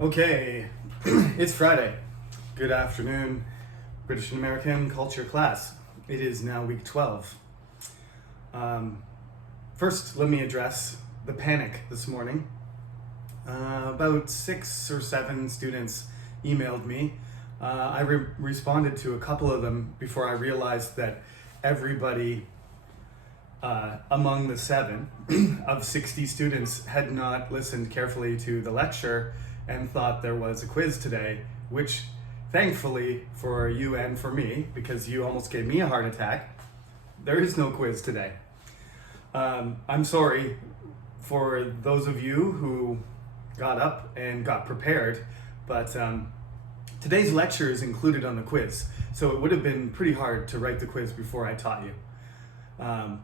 Okay, it's Friday. Good afternoon, British and American culture class. It is now week 12. First, let me address the panic this morning. About 6 or 7 students emailed me. I responded to a couple of them before I realized that everybody among the 7 of 60 students had not listened carefully to the lecture and thought there was a quiz today, which thankfully for you and for me, because you almost gave me a heart attack, there is no quiz today. I'm sorry for those of you who got up and got prepared, but today's lecture is included on the quiz, so it would have been pretty hard to write the quiz before I taught you.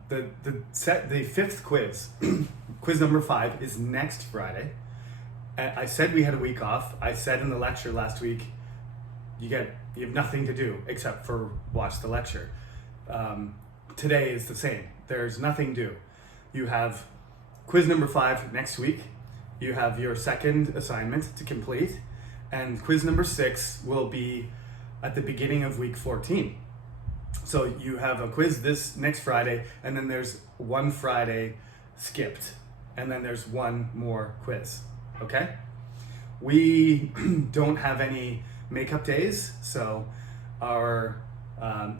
The fifth quiz, quiz number 5, is next Friday. I said we had a week off. I said in the lecture last week, you have nothing to do except for watch the lecture. Today is the same. There's nothing due. You have quiz number 5 next week. You have your second assignment to complete, and quiz number 6 will be at the beginning of week 14. So you have a quiz this next Friday, and then there's one Friday skipped, and then there's one more quiz. Okay? We don't have any makeup days, so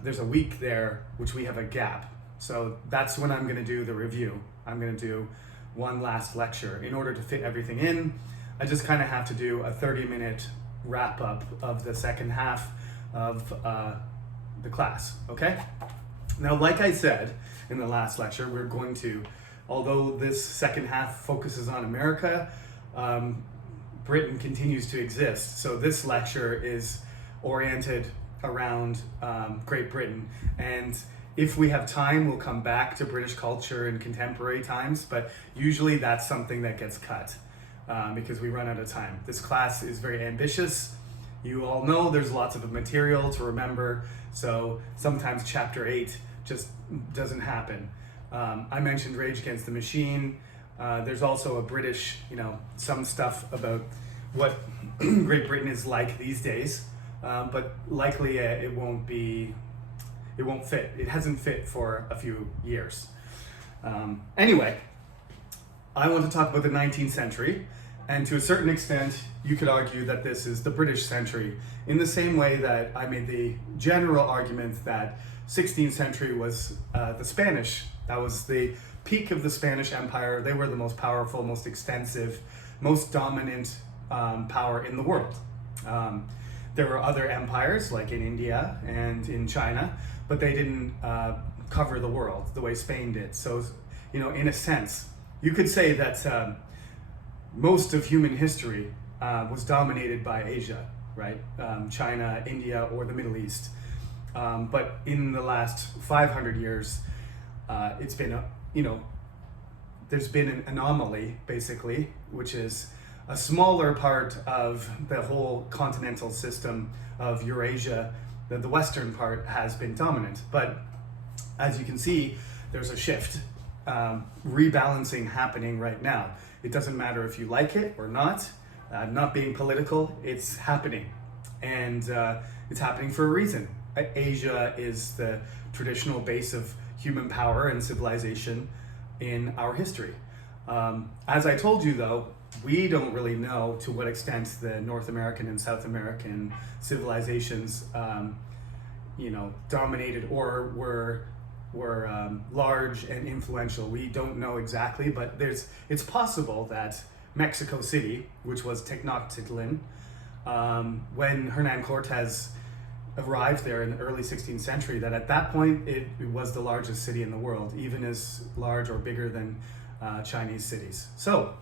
there's a week there which we have a gap. So that's when I'm going to do the review. I'm going to do one last lecture. In order to fit everything in, I just kind of have to do a 30-minute wrap up of the second half of the class. Okay? Now, like I said in the last lecture, we're going to, although this second half focuses on America, Britain continues to exist. So this lecture is oriented around Great Britain. And if we have time, we'll come back to British culture in contemporary times, but usually that's something that gets cut because we run out of time. This class is very ambitious. You all know there's lots of material to remember, so sometimes chapter 8 just doesn't happen. I mentioned Rage Against the Machine. There's also a British, some stuff about what Great Britain is like these days, but likely it won't fit. It hasn't fit for a few years. Anyway, I want to talk about the 19th century, and to a certain extent, you could argue that this is the British century, in the same way that I made the general argument that 16th century was the Spanish. That was the peak of the Spanish Empire. They were the most powerful, most extensive, most dominant power in the world. There were other empires, like in India and in China, but they didn't cover the world the way Spain did. So, in a sense, you could say that most of human history was dominated by Asia, right? China, India, or the Middle East. But in the last 500 years, it's been there's been an anomaly, basically, which is a smaller part of the whole continental system of Eurasia. The western part has been dominant. But as you can see, there's a shift, rebalancing happening right now. It doesn't matter if you like it or not. Not being political, it's happening. And it's happening for a reason. Asia is the traditional base of human power and civilization in our history. As I told you, though, we don't really know to what extent the North American and South American civilizations, dominated or were large and influential. We don't know exactly, but it's possible that Mexico City, which was Tenochtitlan, when Hernan Cortez arrived there in the early 16th century, that at that point it was the largest city in the world, even as large or bigger than Chinese cities. So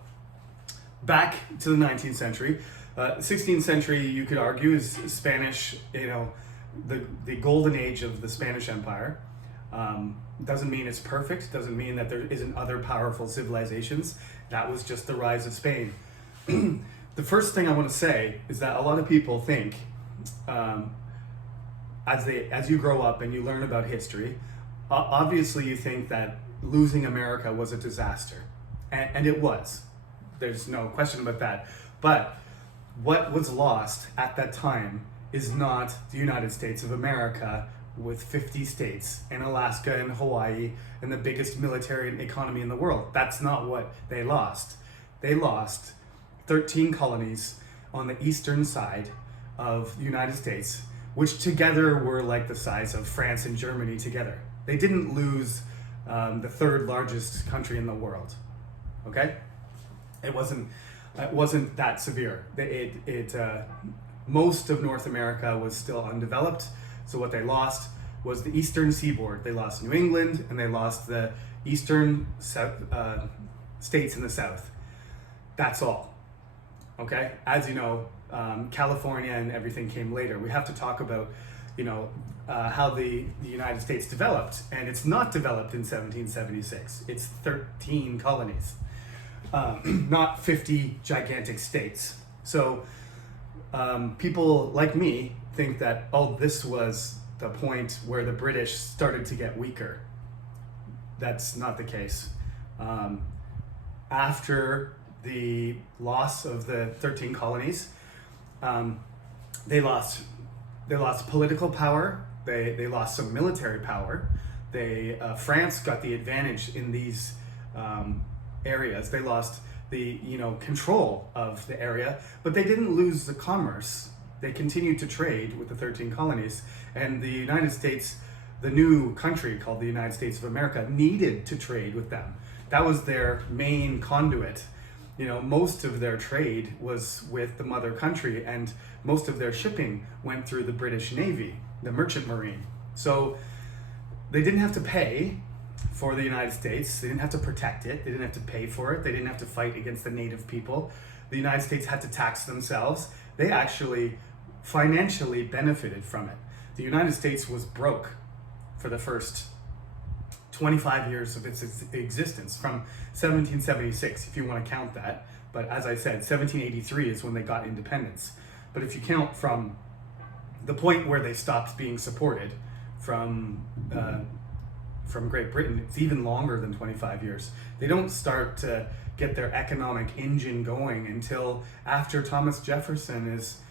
back to the 19th century. 16th century, you could argue, is Spanish, the golden age of the Spanish Empire. Doesn't mean it's perfect, doesn't mean that there isn't other powerful civilizations. That was just the rise of Spain. The first thing I want to say is that a lot of people think, as you grow up and you learn about history, obviously you think that losing America was a disaster. And it was. There's no question about that. But what was lost at that time is not the United States of America with 50 states and Alaska and Hawaii and the biggest military and economy in the world. That's not what they lost. They lost 13 colonies on the eastern side of the United States, which together were like the size of France and Germany together. They didn't lose the third largest country in the world. Okay, it wasn't that severe. Most of North America was still undeveloped. So what they lost was the eastern seaboard. They lost New England and they lost the eastern states in the south. That's all. Okay, as you know, California and everything came later. We have to talk about, how the United States developed, and it's not developed in 1776. It's 13 colonies, not 50 gigantic states. So people like me think that, this was the point where the British started to get weaker. That's not the case. After the loss of the 13 colonies, they lost political power. They lost some military power. France got the advantage in these areas. They lost the control of the area, but they didn't lose the commerce. They continued to trade with the 13 colonies, and the United States, the new country called the United States of America, needed to trade with them. That was their main conduit. Most of their trade was with the mother country, and most of their shipping went through the British Navy, the Merchant Marine. So they didn't have to pay for the United States. They didn't have to protect it. They didn't have to pay for it. They didn't have to fight against the native people. The United States had to tax themselves. They actually financially benefited from it. The United States was broke for the first 25 years of its existence, from 1776, if you want to count that. But as I said, 1783 is when they got independence. But if you count from the point where they stopped being supported from Great Britain, it's even longer than 25 years. They don't start to get their economic engine going until after Thomas Jefferson is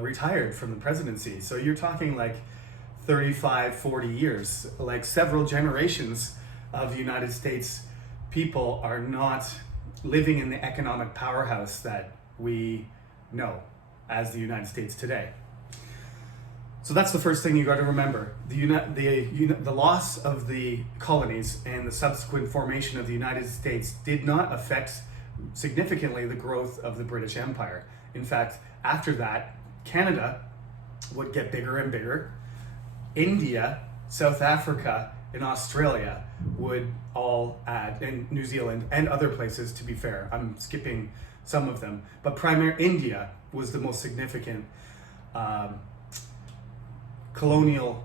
retired from the presidency. So you're talking like 35, 40 years, like several generations of United States people are not living in the economic powerhouse that we know as the United States today. So that's the first thing you got to remember. The loss of the colonies and the subsequent formation of the United States did not affect significantly the growth of the British Empire. In fact, after that, Canada would get bigger and bigger. India, South Africa, and Australia would all add, and New Zealand and other places, to be fair. I'm skipping some of them, but primarily India was the most significant colonial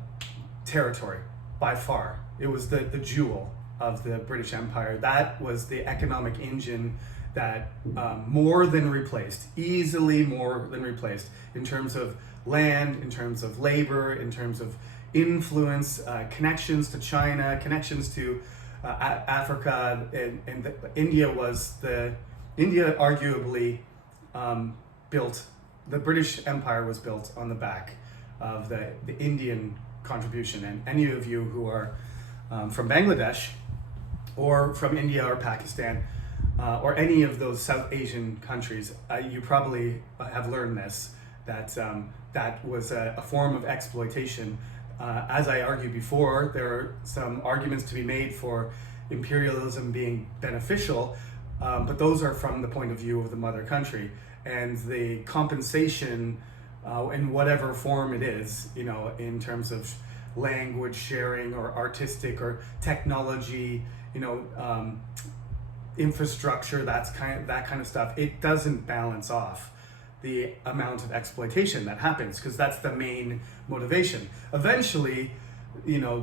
territory by far. It was the jewel of the British Empire. That was the economic engine that easily more than replaced, in terms of land, in terms of labor, in terms of influence, connections to China, connections to Africa, and India arguably built, the British Empire was built on the back of the Indian contribution. And any of you who are from Bangladesh or from India or Pakistan or any of those South Asian countries, you probably have learned this, that that was a form of exploitation. As I argued before, there are some arguments to be made for imperialism being beneficial, but those are from the point of view of the mother country, and the compensation in whatever form it is, in terms of language sharing or artistic or technology, infrastructure, that kind of stuff, it doesn't balance off the amount of exploitation that happens, because that's the main motivation. Eventually,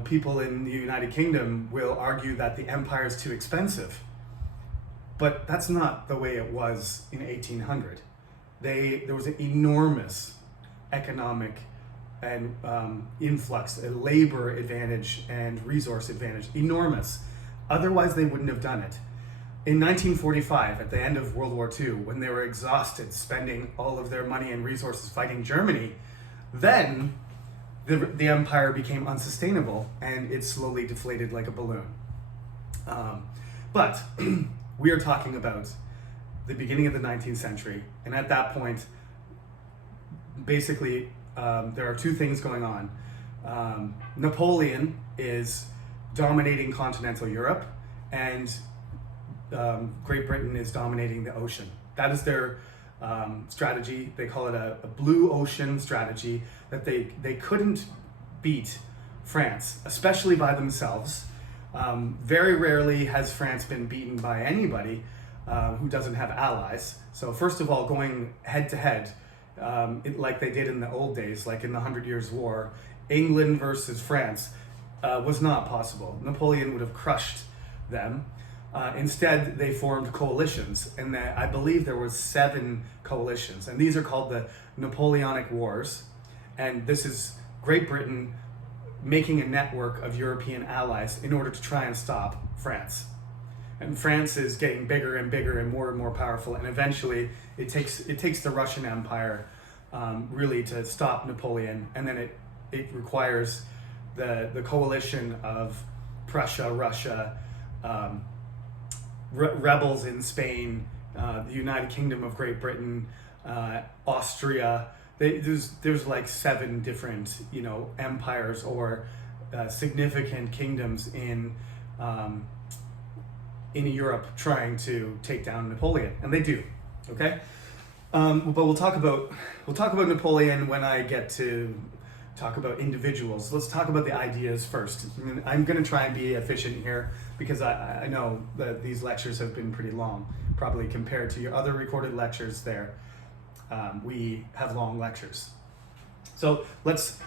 people in the United Kingdom will argue that the empire is too expensive, but that's not the way it was in 1800. There was an enormous economic and influx, a labor advantage and resource advantage, enormous. Otherwise, they wouldn't have done it. In 1945, at the end of World War II, when they were exhausted spending all of their money and resources fighting Germany, then the empire became unsustainable and it slowly deflated like a balloon. But we are talking about the beginning of the 19th century, and at that point, basically, there are two things going on. Napoleon is dominating continental Europe, and Great Britain is dominating the ocean. That is their strategy. They call it a blue ocean strategy, that they couldn't beat France, especially by themselves. Very rarely has France been beaten by anybody who doesn't have allies. So first of all, going head to head, like they did in the old days, like in the 100 Years' War, England versus France was not possible. Napoleon would have crushed them. Instead, they formed coalitions, and I believe there were 7 coalitions, and these are called the Napoleonic Wars. And this is Great Britain making a network of European allies in order to try and stop France. And France is getting bigger and bigger and more powerful, and eventually it takes the Russian Empire really to stop Napoleon, and then it requires the coalition of Prussia, Russia, rebels in Spain, the United Kingdom of Great Britain, Austria. There's like 7 different empires or significant kingdoms in Europe trying to take down Napoleon, and they do. Okay, but we'll talk about Napoleon when I get to talk about individuals. Let's talk about the ideas first. I'm going to try and be efficient here because I know that these lectures have been pretty long, probably compared to your other recorded lectures there. We have long lectures. So let's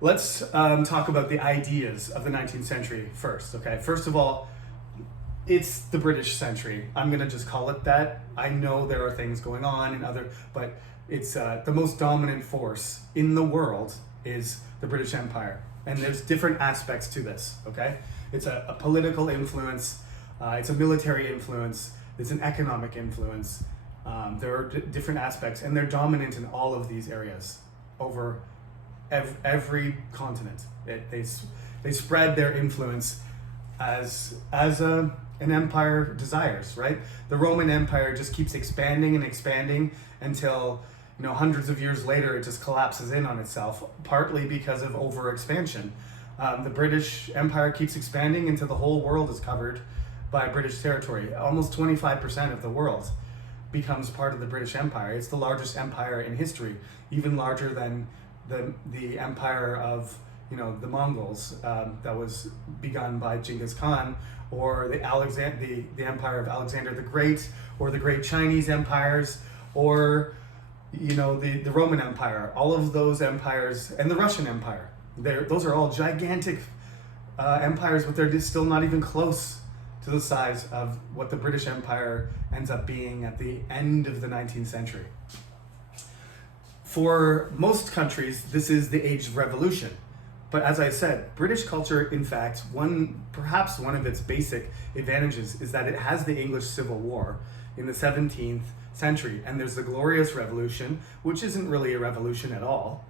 talk about the ideas of the 19th century first. Okay, first of all, it's the British century. I'm going to just call it that. I know there are things going on but it's the most dominant force in the world is the British Empire. And there's different aspects to this, okay? It's a political influence, it's a military influence, it's an economic influence. There are different aspects, and they're dominant in all of these areas over every continent. They spread their influence as an empire desires, right? The Roman Empire just keeps expanding and expanding until hundreds of years later it just collapses in on itself, partly because of overexpansion. The British Empire keeps expanding until the whole world is covered by British territory. Almost 25% of the world becomes part of the British Empire. It's the largest empire in history, even larger than the empire of the Mongols that was begun by Genghis Khan, or the empire of Alexander the Great, or the great Chinese empires, or the Roman Empire. All of those empires, and the Russian Empire, those are all gigantic empires, but they're just still not even close to the size of what the British Empire ends up being at the end of the 19th century. For most countries, this is the age of revolution. But as I said, British culture, in fact, perhaps one of its basic advantages is that it has the English Civil War in the 17th century, and there's the Glorious Revolution, which isn't really a revolution at all,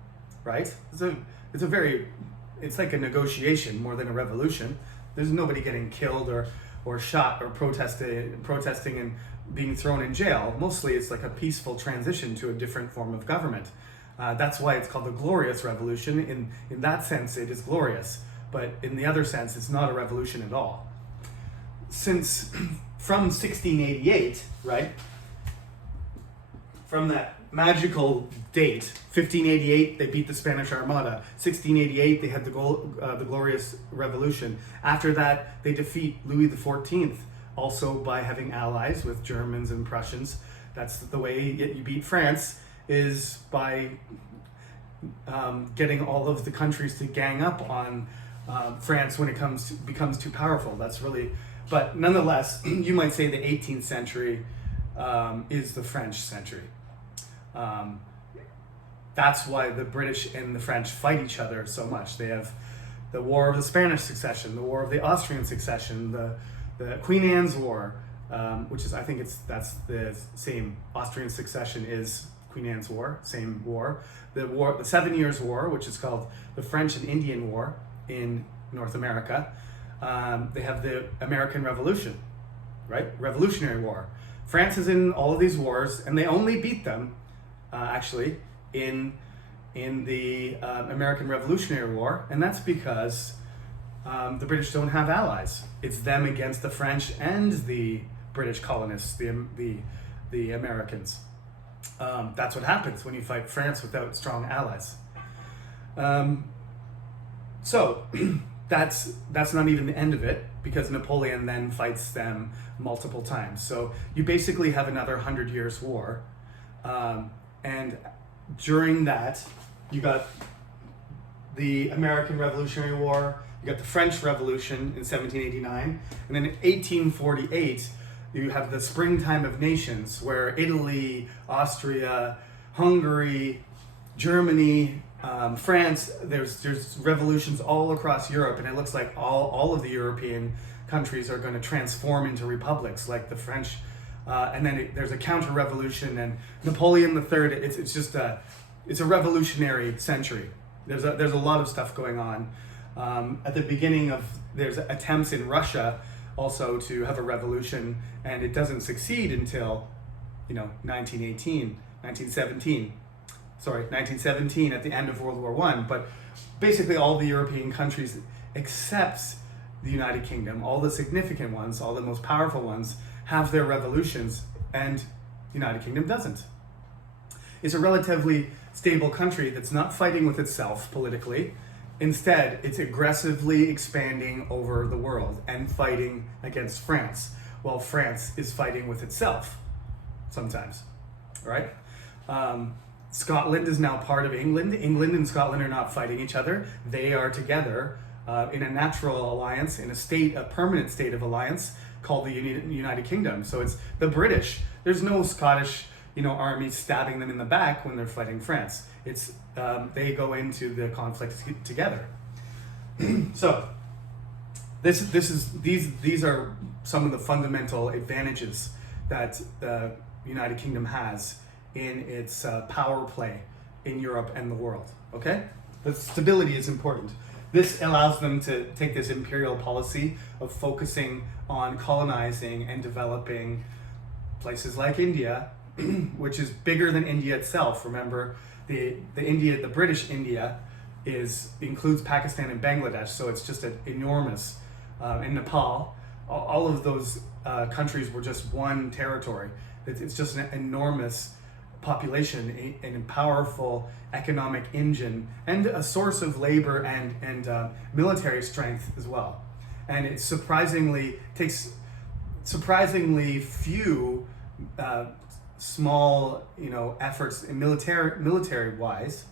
right? It's like a negotiation more than a revolution. There's nobody getting killed or shot or protesting and being thrown in jail. Mostly it's like a peaceful transition to a different form of government. That's why it's called the Glorious Revolution. In that sense, it is glorious, but in the other sense, it's not a revolution at all. Since from 1688, right? From that magical date, 1588, they beat the Spanish Armada. 1688, they had the Glorious Revolution. After that, they defeat Louis XIV, also by having allies with Germans and Prussians. That's the way you beat France, is by getting all of the countries to gang up on France when it becomes too powerful. But nonetheless, you might say the 18th century is the French century. That's why the British and the French fight each other so much. They have the War of the Spanish Succession, the War of the Austrian Succession, the Queen Anne's War, which is, I think that's the same. Austrian succession is Queen Anne's War, same war. The 7 Years' War, which is called the French and Indian War in North America. They have the American Revolution, right? Revolutionary War. France is in all of these wars, and they only beat them, actually, in the American Revolutionary War, and that's because the British don't have allies. It's them against the French and the British colonists, the Americans. That's what happens when you fight France without strong allies. So that's not even the end of it, because Napoleon then fights them multiple times. So you basically have another 100 Years' War, and during that you got the American Revolutionary War, you got the French Revolution in 1789, and then in 1848 you have the Springtime of Nations, where Italy, Austria, Hungary, Germany, France, there's revolutions all across Europe, and it looks like all of the European countries are going to transform into republics like the French, and then there's a counter-revolution, and Napoleon III, it's a revolutionary century. There's a lot of stuff going on. At the beginning there's attempts in Russia also to have a revolution, and it doesn't succeed until 1917 at the end of World War I. But basically all the European countries except the United Kingdom, all the significant ones, all the most powerful ones, have their revolutions, and the United Kingdom doesn't. It's a relatively stable country that's not fighting with itself politically. Instead, it's aggressively expanding over the world and fighting against France, while France is fighting with itself sometimes, right? Scotland is now part of England. England and Scotland are not fighting each other. They are together in a natural alliance, in a permanent state of alliance called the United Kingdom. So it's the British. There's no Scottish army stabbing them in the back when they're fighting France. It's they go into the conflict together. So these are some of the fundamental advantages that the United Kingdom has in its power play in Europe and the world. Okay, the stability is important. This allows them to take this imperial policy of focusing on colonizing and developing places like India, which is bigger than India itself. Remember, the British India includes Pakistan and Bangladesh, so it's just an enormous, and Nepal. All of those countries were just one territory. It's just an enormous population, and a powerful economic engine, and a source of labor and military strength as well. And it takes surprisingly few small efforts in military wise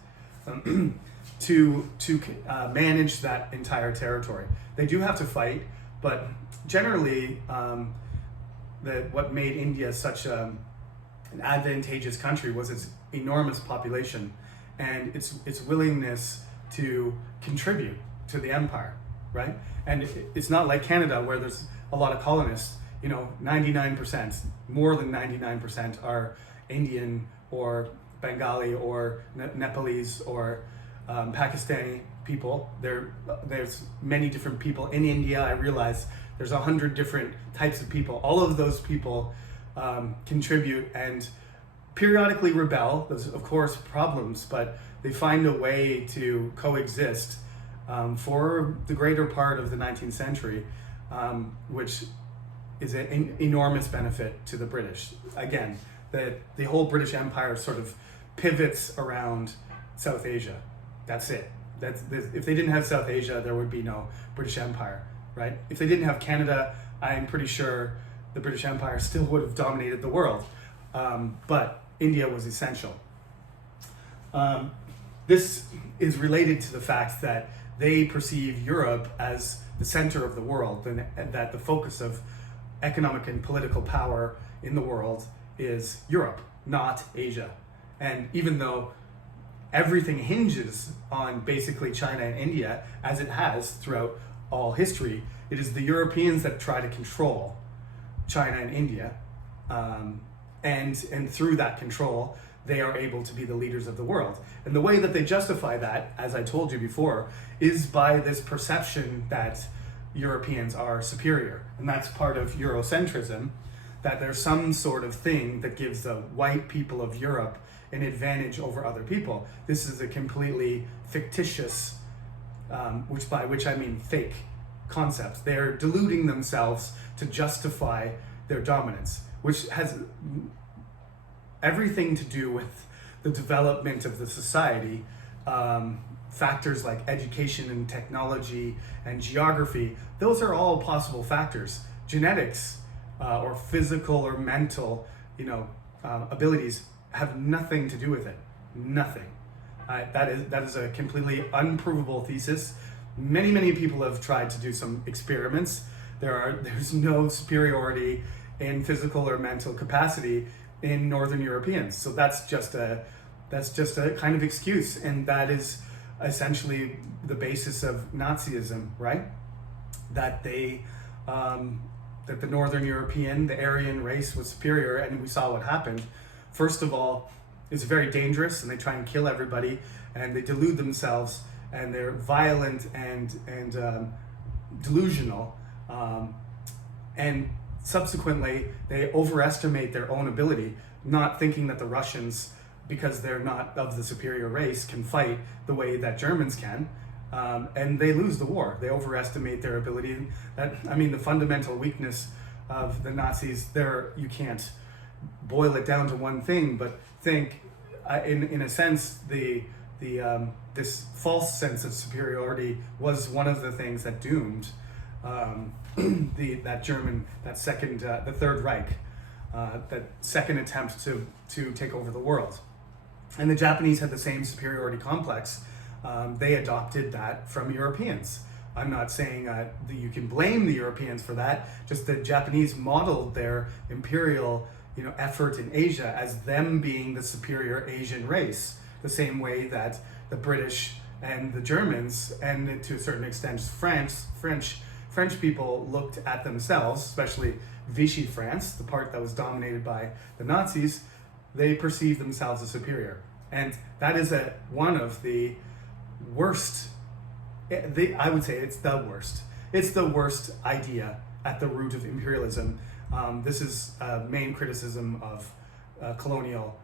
to manage that entire territory. They do have to fight, but generally what made India such an advantageous country was its enormous population and its willingness to contribute to the empire, right? And it's not like Canada, where there's a lot of colonists. 99%, more than 99% are Indian or Bengali or Nepalese or Pakistani people. There's many different people in India. I realize there's 100 different types of people. All of those people contribute and periodically rebel. There's of course problems, but they find a way to coexist for the greater part of the 19th century, which is an enormous benefit to the British. Again, the whole British Empire sort of pivots around South Asia. That's it. If they didn't have South Asia, there would be no British Empire, right? If they didn't have Canada, I'm pretty sure the British Empire still would have dominated the world. But India was essential. This is related to the fact that they perceive Europe as the center of the world, and that the focus of economic and political power in the world is Europe, not Asia. And even though everything hinges on basically China and India, as it has throughout all history, it is the Europeans that try to control China and India, and through that control, they are able to be the leaders of the world. And the way that they justify that, as I told you before, is by this perception that Europeans are superior. And that's part of Eurocentrism, that there's some sort of thing that gives the white people of Europe an advantage over other people. This is a completely fictitious, by which I mean fake concept. They're deluding themselves to justify their dominance, which has everything to do with the development of the society. Factors like education and technology and geography, those are all possible factors. Genetics or physical or mental, abilities have nothing to do with it. Nothing. That is a completely unprovable thesis. Many people have tried to do some experiments. There's no superiority in physical or mental capacity in Northern Europeans. So that's just a kind of excuse, and that is essentially the basis of Nazism, right? That that the Northern European, the Aryan race was superior, and we saw what happened. First of all, it's very dangerous, and they try and kill everybody, and they delude themselves, and they're violent and delusional, and subsequently they overestimate their own ability, not thinking that the Russians, because they're not of the superior race, can fight the way that Germans can, and they lose the war. They overestimate their ability. The fundamental weakness of the Nazis, you can't boil it down to one thing, but think, in a sense, this false sense of superiority was one of the things that doomed the Third Reich, that second attempt to take over the world. And the Japanese had the same superiority complex. They adopted that from Europeans. I'm not saying that you can blame the Europeans for that, just the Japanese modeled their imperial effort in Asia as them being the superior Asian race, the same way that the British and the Germans, and to a certain extent French people, looked at themselves, especially Vichy France, the part that was dominated by the Nazis. They perceived themselves as superior. And that is one of the worst, I would say it's the worst. It's the worst idea at the root of imperialism. This is a main criticism of colonial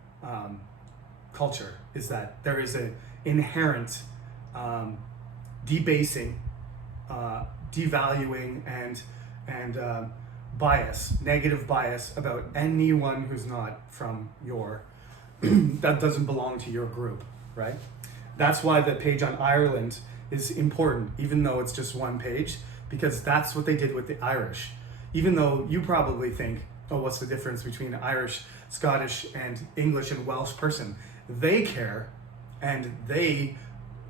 culture, is that there is an inherent debasing, devaluing, and bias, negative bias about anyone who's not from that doesn't belong to your group, right? That's why the page on Ireland is important, even though it's just one page, because that's what they did with the Irish. Even though you probably think, oh, what's the difference between an Irish, Scottish, and English and Welsh person? They care, and they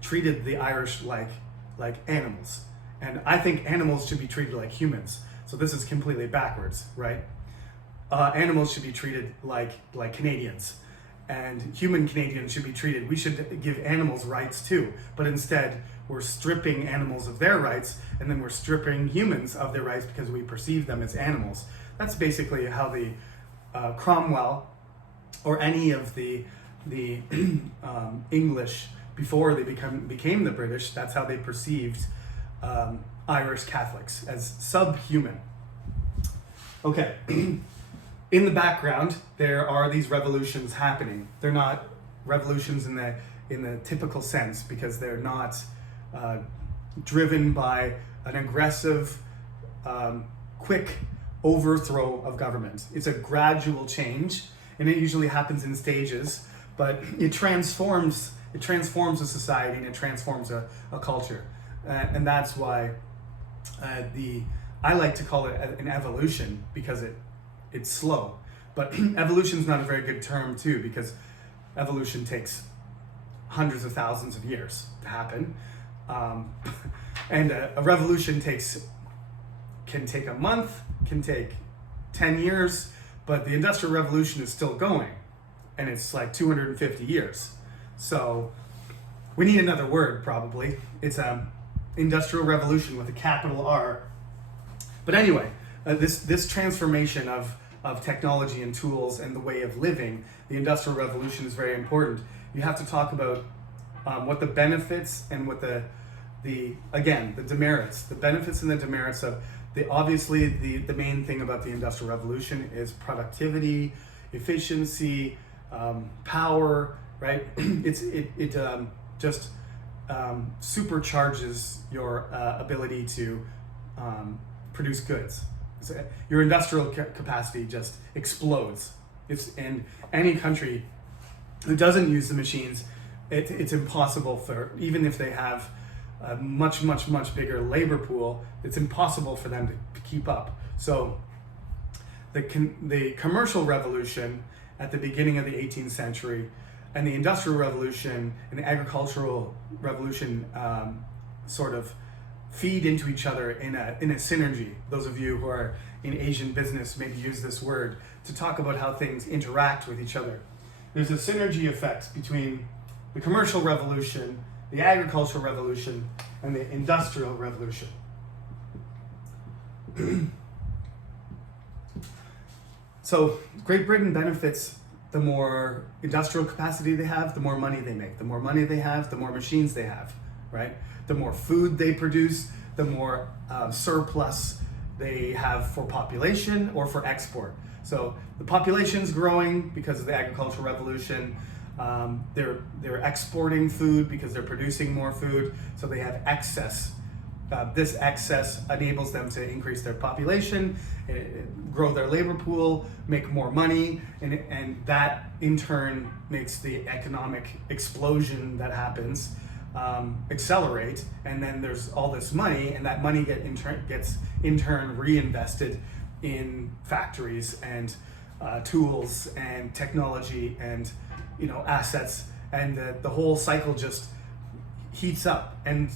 treated the Irish like animals. And I think animals should be treated like humans. So this is completely backwards, right? Animals should be treated like Canadians, and human Canadians should be treated. We should give animals rights too, but instead we're stripping animals of their rights, and then we're stripping humans of their rights because we perceive them as animals. That's basically how the Cromwell or any of the English before they became the British. That's how they perceived Irish Catholics, as subhuman. Okay. In the background, there are these revolutions happening. They're not revolutions in the typical sense, because they're not driven by an aggressive, quick overthrow of government. It's a gradual change, and it usually happens in stages, but it transforms a society, and it transforms a culture. And that's why I like to call it an evolution, because it's slow. But evolution is not a very good term too, because evolution takes hundreds of thousands of years to happen. And a revolution can take a month, can take 10 years, but the Industrial Revolution is still going, and it's like 250 years. So we need another word, probably. It's Industrial Revolution with a capital R. But anyway, this transformation of technology and tools and the way of living, the Industrial Revolution, is very important. You have to talk about what the benefits and what the demerits, the benefits and the demerits of obviously the main thing about the Industrial Revolution is productivity, efficiency, power, right? It just supercharges your ability to produce goods. So your industrial capacity just explodes. And any country who doesn't use the machines, it's impossible for, even if they have a much bigger labor pool, it's impossible for them to keep up. So the commercial revolution at the beginning of the 18th century and the Industrial Revolution and the Agricultural Revolution sort of feed into each other in a synergy. Those of you who are in Asian business maybe use this word to talk about how things interact with each other. There's a synergy effect between the commercial revolution, the agricultural revolution, and the industrial revolution. So Great Britain benefits the more industrial capacity they have, the more money they make. The more money they have, the more machines they have, right? The more food they produce, the more surplus they have for population or for export. So the population's growing because of the agricultural revolution. They're exporting food because they're producing more food, so they have excess. This excess enables them to increase their population, grow their labor pool, make more money, and that in turn makes the economic explosion that happens accelerate. And then there's all this money, and that money gets in turn reinvested in factories and tools and technology and assets, and the whole cycle just heats up. And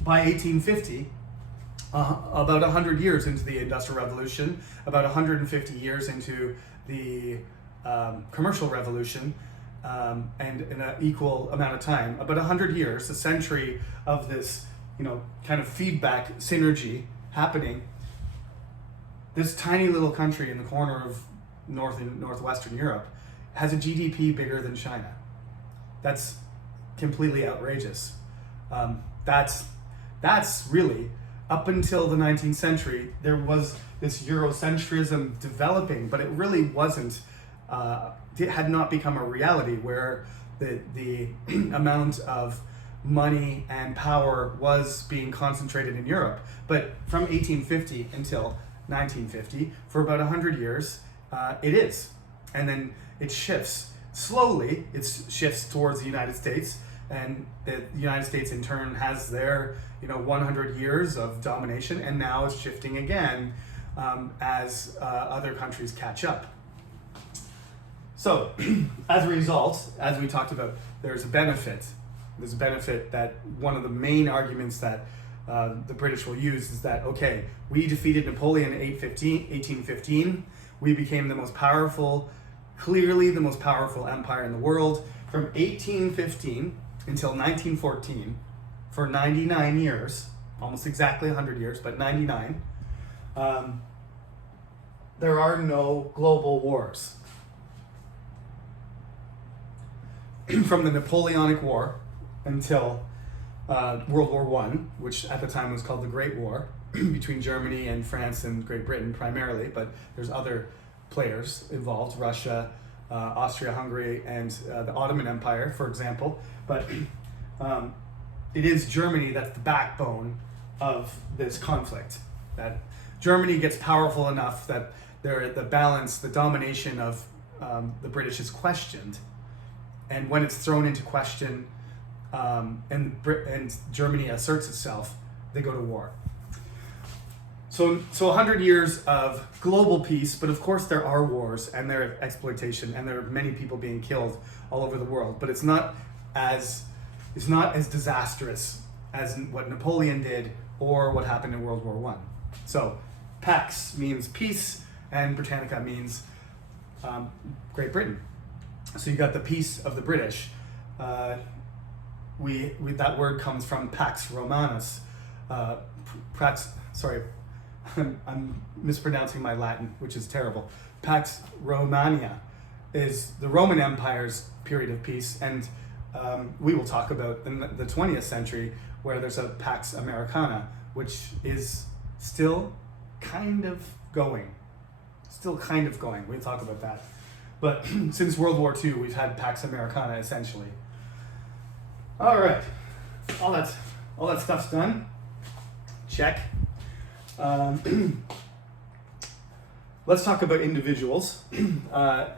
by 1850, about 100 years into the Industrial Revolution, about 150 years into the Commercial Revolution, and in an equal amount of time, about 100 years, a century of this, kind of feedback synergy happening, this tiny little country in the corner of North and Northwestern Europe has a GDP bigger than China. That's completely outrageous. That's really, up until the 19th century, there was this Eurocentrism developing, but it really wasn't, it had not become a reality where the amount of money and power was being concentrated in Europe. But from 1850 until 1950, for about 100 years, it is. And then it shifts. Slowly, it shifts towards the United States, and the United States in turn has their 100 years of domination, and now it's shifting again as other countries catch up. So as a result, as we talked about, there's a benefit. There's a benefit that one of the main arguments that the British will use is that, okay, we defeated Napoleon in 1815. We became the most powerful, clearly the most powerful empire in the world. From 1815 until 1914, for 99 years, almost exactly 100 years, but 99, there are no global wars. From the Napoleonic War until World War I, which at the time was called the Great War, between Germany and France and Great Britain primarily, but there's other players involved, Russia, Austria-Hungary, and the Ottoman Empire, for example. But it is Germany that's the backbone of this conflict. That Germany gets powerful enough that the domination of the British is questioned. And when it's thrown into question, and Germany asserts itself, they go to war. So 100 years of global peace, but of course there are wars and there are exploitation and there are many people being killed all over the world. But it's not as disastrous as what Napoleon did or what happened in World War I. So Pax means peace, and Britannica means Great Britain. So you got the peace of the British. That word comes from Pax Romanus. I'm mispronouncing my Latin, which is terrible. Pax Romana is the Roman Empire's period of peace, and we will talk about in the 20th century where there's a Pax Americana, which is still kind of going. We'll talk about that. But since World War II, we've had Pax Americana essentially. All right, all that stuff's done. Check. Let's talk about individuals.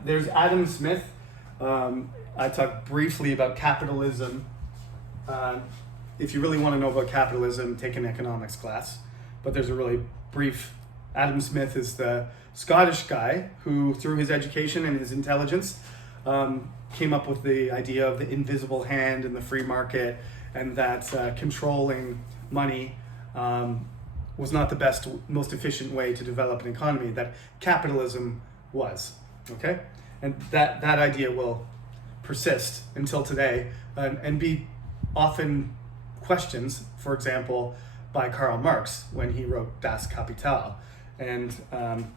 There's Adam Smith. I talked briefly about capitalism. If you really want to know about capitalism, take an economics class. But there's a really brief. Adam Smith is the Scottish guy who, through his education and his intelligence, came up with the idea of the invisible hand and the free market, and that controlling money was not the best, most efficient way to develop an economy, that capitalism was, okay? And that idea will persist until today and be often questions, for example, by Karl Marx when he wrote Das Kapital. And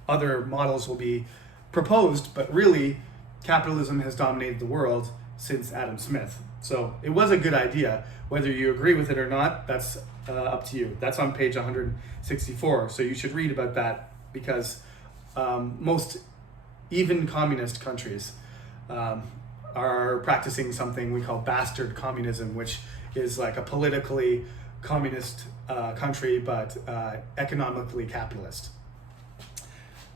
other models will be proposed, but really capitalism has dominated the world since Adam Smith. So it was a good idea. Whether you agree with it or not, that's up to you. That's on page 164. So you should read about that, because most, even communist countries, are practicing something we call bastard communism, which is like a politically communist country, but economically capitalist.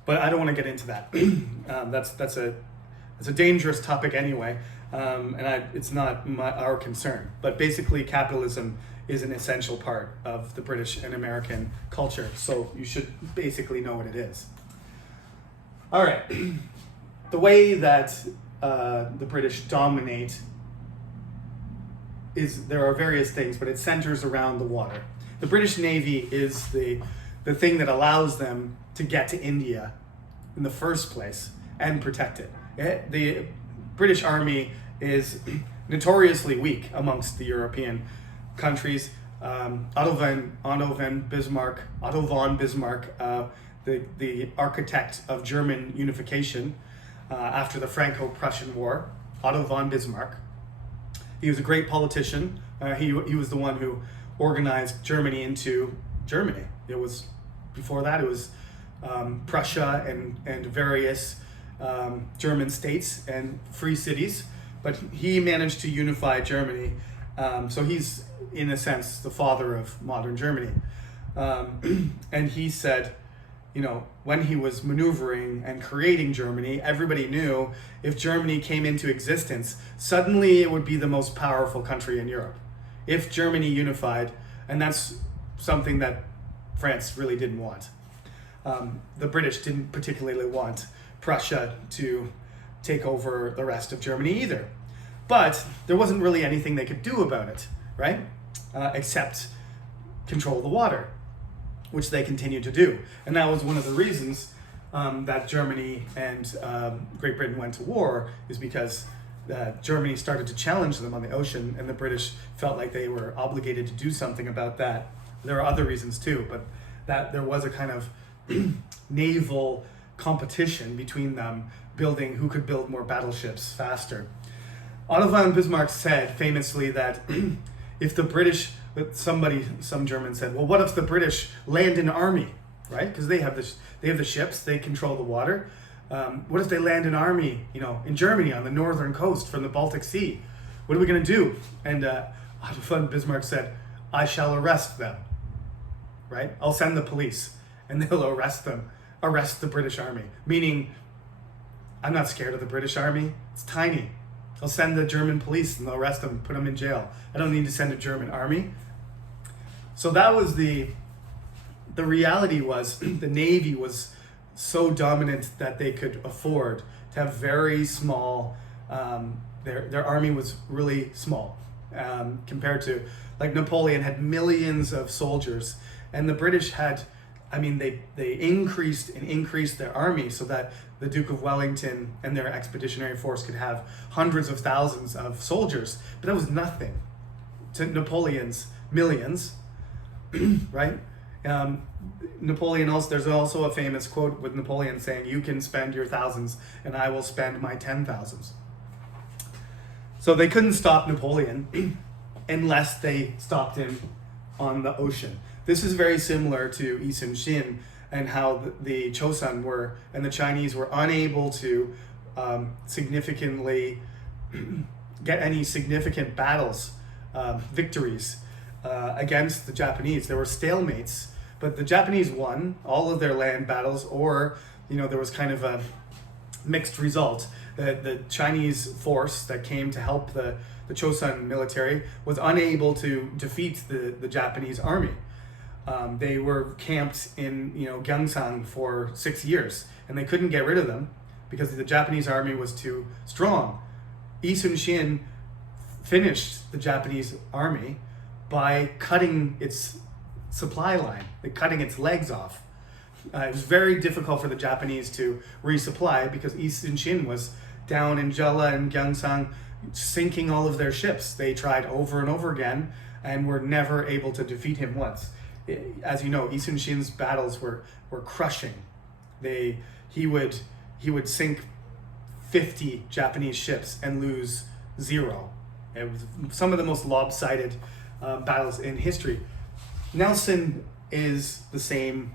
But I don't want to get into that. That's a dangerous topic anyway, and it's not our concern. But basically, capitalism is an essential part of the British and American culture, so you should basically know what it is. All right, the way that the British dominate there are various things, but it centers around the water. The British Navy is the thing that allows them to get to India in the first place and protect it. The British Army is notoriously weak amongst the European countries. Otto von Bismarck, the architect of German unification after the Franco-Prussian War, Otto von Bismarck. He was a great politician. He was the one who organized Germany into Germany. Before that it was Prussia and various German states and free cities, but he managed to unify Germany. So he's, in a sense, the father of modern Germany. And he said, when he was maneuvering and creating Germany, everybody knew if Germany came into existence, suddenly it would be the most powerful country in Europe. If Germany unified, and that's something that France really didn't want. The British didn't particularly want Prussia to take over the rest of Germany either. But there wasn't really anything they could do about it, right? Except control the water, which they continued to do. And that was one of the reasons that Germany and Great Britain went to war, is because Germany started to challenge them on the ocean, and the British felt like they were obligated to do something about that. There are other reasons too, but that there was a kind of naval competition between them, building who could build more battleships faster. Otto von Bismarck said famously that if the British, some Germans said, well, what if the British land an army, right? Because they have the ships, they control the water. What if they land an army, in Germany on the northern coast from the Baltic Sea? What are we going to do? And Otto von Bismarck said, I shall arrest them, right? I'll send the police and they'll arrest the British army. Meaning, I'm not scared of the British army. It's tiny. I'll send the German police and they'll arrest them, put them in jail. I don't need to send a German army. So that was the reality was the Navy was so dominant that they could afford to have very small, their army was really small compared to, like, Napoleon had millions of soldiers, and the British had, they increased their army so that the Duke of Wellington and their expeditionary force could have hundreds of thousands of soldiers, but that was nothing to Napoleon's millions, right? Napoleon also, there's also a famous quote with Napoleon saying, "You can spend your thousands and I will spend my 10,000s." So they couldn't stop Napoleon unless they stopped him on the ocean. This is very similar to Yi Sun-shin and how the Chosun were, and the Chinese were unable to significantly get any significant battles, victories against the Japanese. There were stalemates, but the Japanese won all of their land battles, or there was kind of a mixed result. The Chinese force that came to help the Chosun military was unable to defeat the Japanese army. They were camped in Gyeongsang for 6 years, and they couldn't get rid of them because the Japanese army was too strong. Yi Sun-shin finished the Japanese army by cutting its supply line, cutting its legs off. It was very difficult for the Japanese to resupply because Yi Sun-shin was down in Jeolla and Gyeongsang sinking all of their ships. They tried over and over again and were never able to defeat him once. As you know, Yi Sun-shin's battles were crushing. He would sink 50 Japanese ships and lose 0. It was some of the most lopsided battles in history. Nelson is the same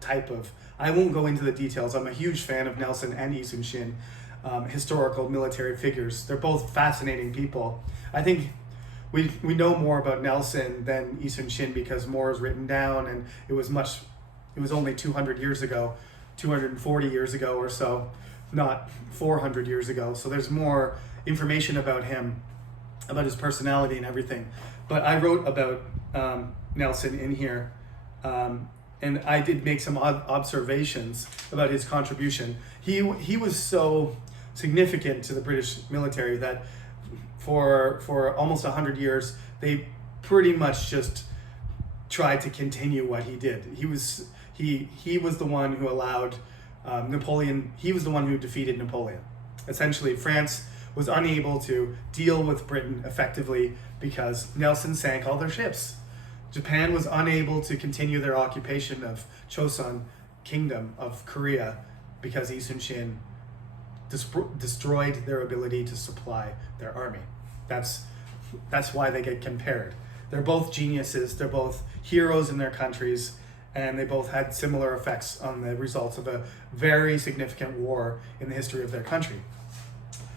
type of, I won't go into the details. I'm a huge fan of Nelson and Yi Sun-shin, historical military figures. They're both fascinating people. I think we know more about Nelson than Yi Sun-shin because more is written down, and it was only 200 years ago, 240 years ago or so, not 400 years ago. So there's more information about him, about his personality and everything. But I wrote about Nelson in here, and I did make some observations about his contribution. He was so significant to the British military that for almost 100 years they pretty much just tried to continue what he did. He was the one who allowed Napoleon. He was the one who defeated Napoleon. Essentially, France was unable to deal with Britain effectively because Nelson sank all their ships. Japan was unable to continue their occupation of Chosun Kingdom of Korea because Yi Sun-shin destroyed their ability to supply their army. That's why they get compared. They're both geniuses, they're both heroes in their countries, and they both had similar effects on the results of a very significant war in the history of their country.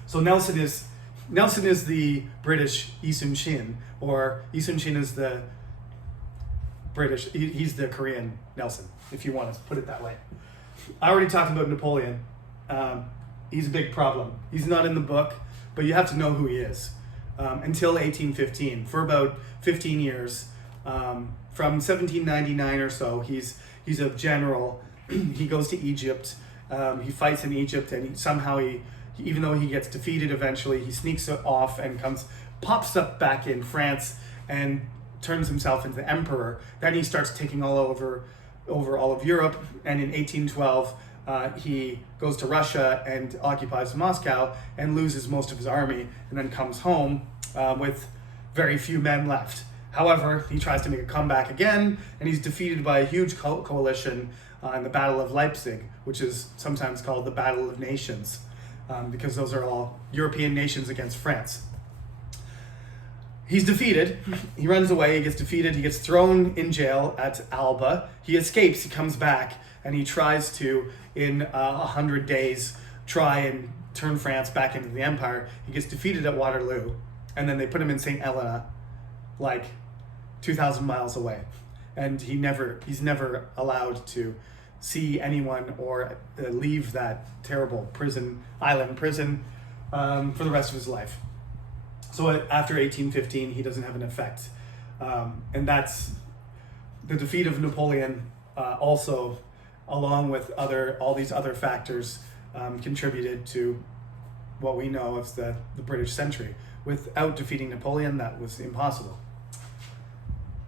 So Nelson is the British Yi Sun-shin, or Yi Sun-shin is the British, he's the Korean Nelson, if you want to put it that way. I already talked about Napoleon. He's a big problem. He's not in the book, but you have to know who he is. Until 1815, for about 15 years, from 1799 or so, he's a general. He goes to Egypt. He fights in Egypt, and even though he gets defeated eventually, he sneaks off and pops up back in France and turns himself into emperor. Then he starts taking all over all of Europe, and in 1812 he goes to Russia and occupies Moscow and loses most of his army, and then comes home with very few men left. However, he tries to make a comeback again, and he's defeated by a huge coalition in the Battle of Leipzig, which is sometimes called the Battle of Nations, because those are all European nations against France. He's defeated. He runs away. He gets defeated. He gets thrown in jail at Alba. He escapes. He comes back, and he tries to, in 100 days, try and turn France back into the empire. He gets defeated at Waterloo, and then they put him in St. Helena, like 2,000 miles away, and he's never allowed to see anyone or leave that terrible island prison for the rest of his life. So after 1815, he doesn't have an effect. And that's the defeat of Napoleon also, along with all these other factors, contributed to what we know as the British century. Without defeating Napoleon, that was impossible.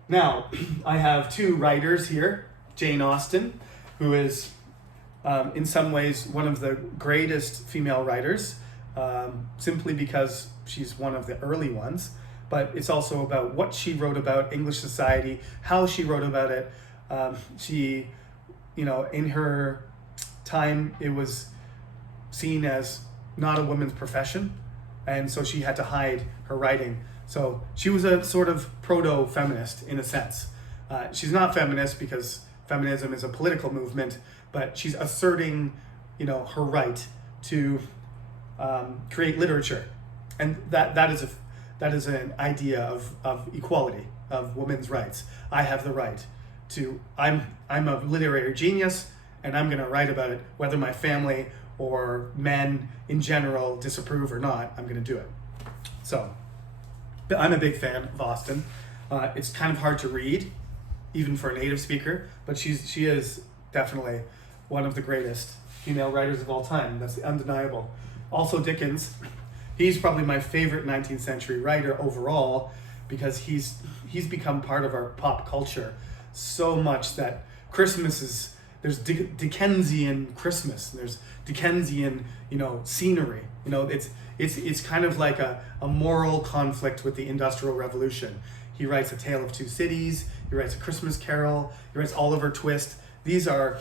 Now, I have two writers here. Jane Austen, who is in some ways one of the greatest female writers, simply because she's one of the early ones, but it's also about what she wrote about English society, how she wrote about it. She in her time, it was seen as not a woman's profession, and so she had to hide her writing. So she was a sort of proto-feminist in a sense. She's not feminist because feminism is a political movement, but she's asserting, her right to create literature, and that is an idea of equality, of women's rights. I have the right to. I'm a literary genius, and I'm going to write about it, whether my family or men in general disapprove or not. I'm going to do it. So, I'm a big fan of Austen. It's kind of hard to read, even for a native speaker, but she is definitely one of the greatest female writers of all time. That's undeniable. Also Dickens, he's probably my favorite 19th century writer overall, because he's become part of our pop culture so much that there's Dickensian Christmas, and there's Dickensian, scenery. It's kind of like a moral conflict with the Industrial Revolution. He writes A Tale of Two Cities, he writes A Christmas Carol, he writes Oliver Twist. These are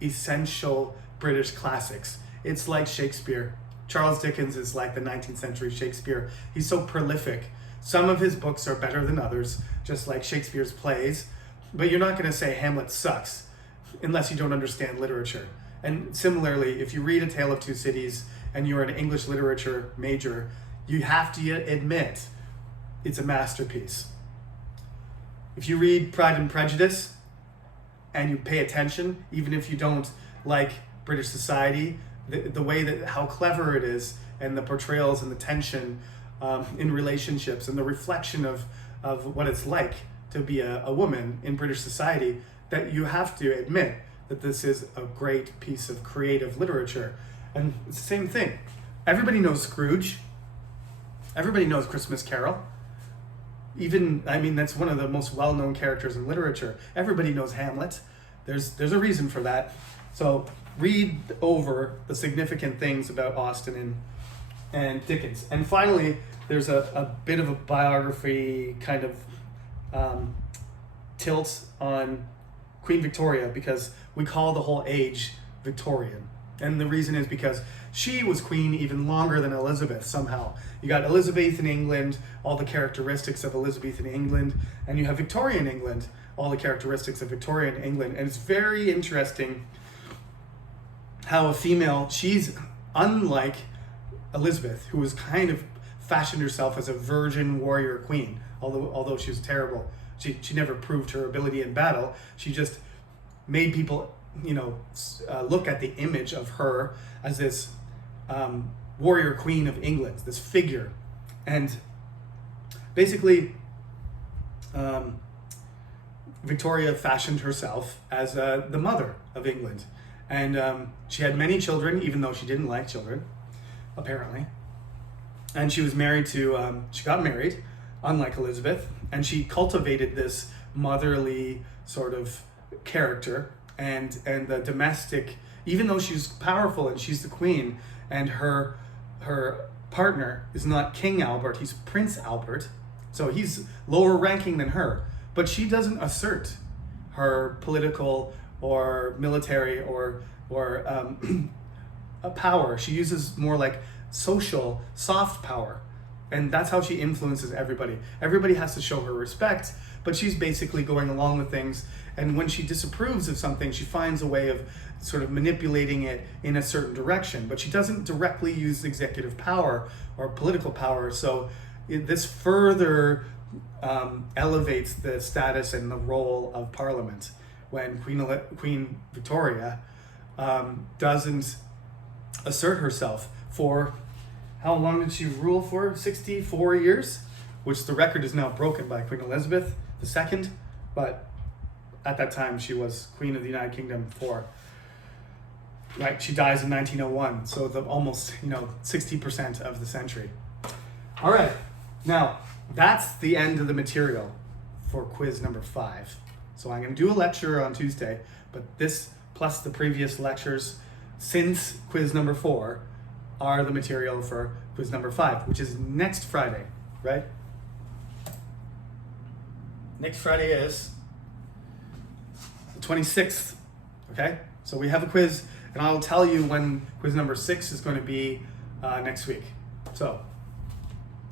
essential British classics. It's like Shakespeare. Charles Dickens is like the 19th century Shakespeare. He's so prolific. Some of his books are better than others, just like Shakespeare's plays, but you're not going to say Hamlet sucks unless you don't understand literature. And similarly, if you read A Tale of Two Cities and you're an English literature major, you have to admit it's a masterpiece. If you read Pride and Prejudice and you pay attention, even if you don't like British society, the way that how clever it is, and the portrayals and the tension in relationships, and the reflection of what it's like to be a woman in British society, that you have to admit that this is a great piece of creative literature. And it's the same thing. Everybody knows Scrooge. Everybody knows Christmas Carol. That's one of the most well-known characters in literature. Everybody knows Hamlet. There's a reason for that. So read over the significant things about Austen and Dickens. And finally, there's a bit of a biography kind of tilt on Queen Victoria, because we call the whole age Victorian. And the reason is because she was queen even longer than Elizabeth somehow. You got Elizabethan England, all the characteristics of Elizabethan England, and you have Victorian England, all the characteristics of Victorian England. And it's very interesting how a female, she's unlike Elizabeth, who was kind of fashioned herself as a virgin warrior queen, although she was terrible. She never proved her ability in battle. She just made people, look at the image of her as this warrior queen of England, this figure. And basically, Victoria fashioned herself as the mother of England. And she had many children, even though she didn't like children, apparently. And she was married she got married, unlike Elizabeth, and she cultivated this motherly sort of character and the domestic, even though she's powerful and she's the queen, and her partner is not King Albert, he's Prince Albert, so he's lower ranking than her, but she doesn't assert her political or military or a power. She uses more like social, soft power. And that's how she influences everybody. Everybody has to show her respect, but she's basically going along with things. And when she disapproves of something, she finds a way of sort of manipulating it in a certain direction. But she doesn't directly use executive power or political power. So this further elevates the status and the role of Parliament when Queen Victoria doesn't assert herself for, how long did she rule for? 64 years, which the record is now broken by Queen Elizabeth II, but at that time she was Queen of the United Kingdom she dies in 1901, so almost 60% of the century. All right, now that's the end of the material for quiz number 5. So I'm going to do a lecture on Tuesday, but this plus the previous lectures since quiz number 4 are the material for quiz number 5, which is next Friday, right? Next Friday is the 26th. Okay? So we have a quiz, and I'll tell you when quiz number 6 is going to be next week. So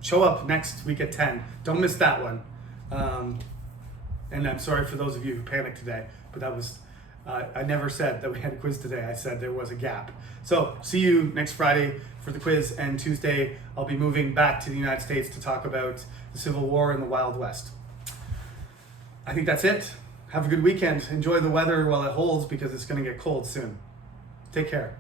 show up next week at 10. Don't miss that one. And I'm sorry for those of you who panicked today, but that was, I never said that we had a quiz today. I said there was a gap. So see you next Friday for the quiz, and Tuesday I'll be moving back to the United States to talk about the Civil War and the Wild West. I think that's it. Have a good weekend. Enjoy the weather while it holds, because it's going to get cold soon. Take care.